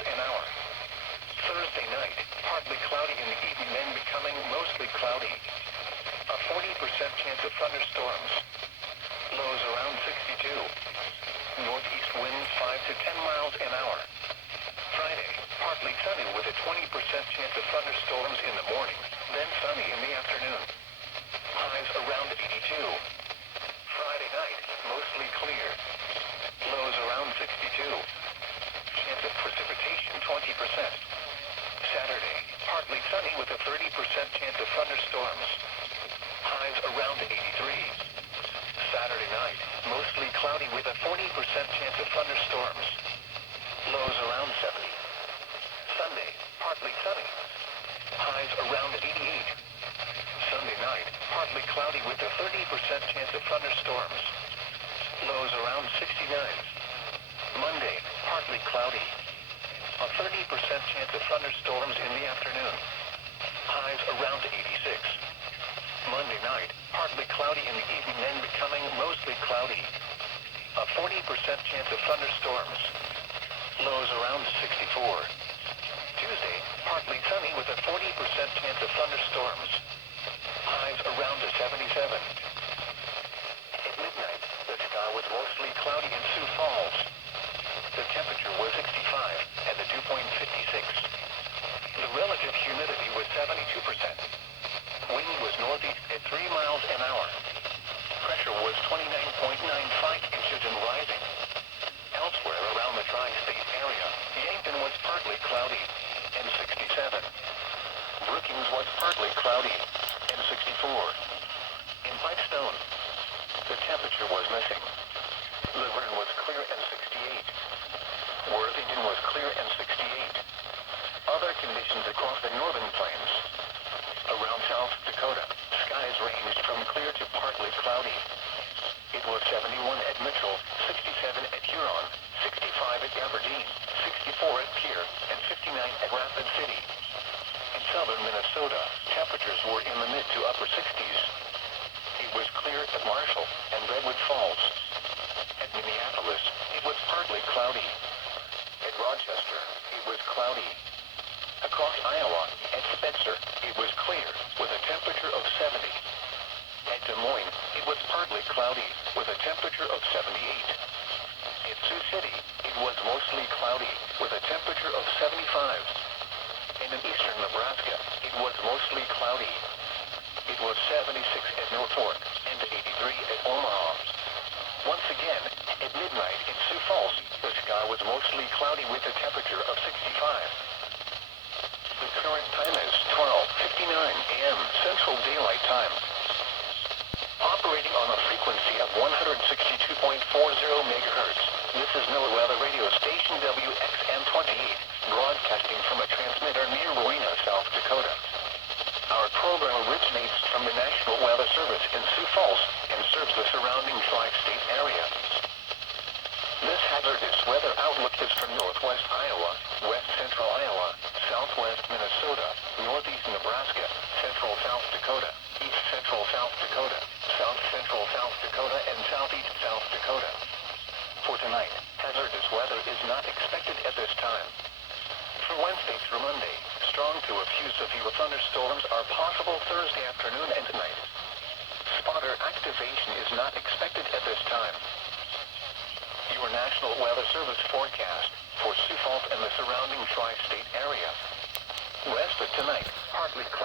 miles an hour. Thursday night, partly cloudy in the evening, then becoming mostly cloudy. A 40% chance of thunderstorms. Lows around 62. Northeast winds 5 to 10 miles an hour. Friday, partly sunny with a 20% chance of thunderstorms in the morning, then sunny in the afternoon. Highs around 82. Friday night, mostly clear. Lows around 62. Chance of precipitation 20%. Saturday, partly sunny with a 30% chance of thunderstorms. Highs around 83. Saturday night, mostly cloudy with a 40% chance of thunderstorms. Lows around 70. Sunday, partly sunny. Highs around 88. Sunday night, partly cloudy with a 30% chance of thunderstorms. Lows around 69. Monday, partly cloudy. A 30% chance of thunderstorms in the afternoon. Highs around 86. Monday night, partly cloudy in the evening, then becoming mostly cloudy. A 40% chance of thunderstorms. Lows around 64. Tuesday, partly sunny with a 40% chance of thunderstorms. Highs around 77. At midnight, the sky was mostly cloudy in Sioux Falls. The temperature was 65 and the dew point 56. The relative humidity was 72%. Wind was northeast at 3 miles an hour. Pressure was 29.95 inches and rising. Elsewhere around the tri-state area, Yankton was partly cloudy and 67. Brookings was partly cloudy and 64. In Pipestone, the temperature was missing. Laverne was clear and 68. Worthington was clear and 68. Other conditions across the northern plains. Around South Dakota, skies ranged from clear to partly cloudy. It was 71 at Mitchell, 67 at Huron, 65 at Aberdeen, 64 at Pierre, and 59 at Rapid City. In southern Minnesota, temperatures were in the mid to upper 60s. It was clear at Marshall and Redwood Falls. At Minneapolis, it was partly cloudy. At Rochester, it was cloudy. Across Iowa, at Spencer, it was clear, with a temperature of 70. At Des Moines, it was partly cloudy, with a temperature of 78. At Sioux City, it was mostly cloudy, with a temperature of 75. And in eastern Nebraska, it was mostly cloudy. It was 76 at Norfolk, and 83 at Omaha. Once again, at midnight in Sioux Falls, the sky was mostly cloudy with a temperature of 65. The current time is 12:59 a.m. Central Daylight Time. Operating on a frequency of 162.40 megahertz, this is NOAA Weather Radio Station WXM28, broadcasting from a transmitter near Rowena, South Dakota. Our program originates from the National Weather Service in Sioux Falls and serves the surrounding tri-state area. This hazardous weather outlook is for northwest Iowa, west central Iowa, southwest Minnesota, northeast Nebraska, central South Dakota, east central South Dakota, south central South Dakota, and southeast South Dakota. For tonight, hazardous weather is not expected at this time. For Wednesday through Monday, strong to a few severe thunderstorms are possible Thursday afternoon and night. Spotter activation is not expected at this time. Your National Weather Service forecast for Sioux Falls and the surrounding tri-state area. West of tonight, partly cloudy.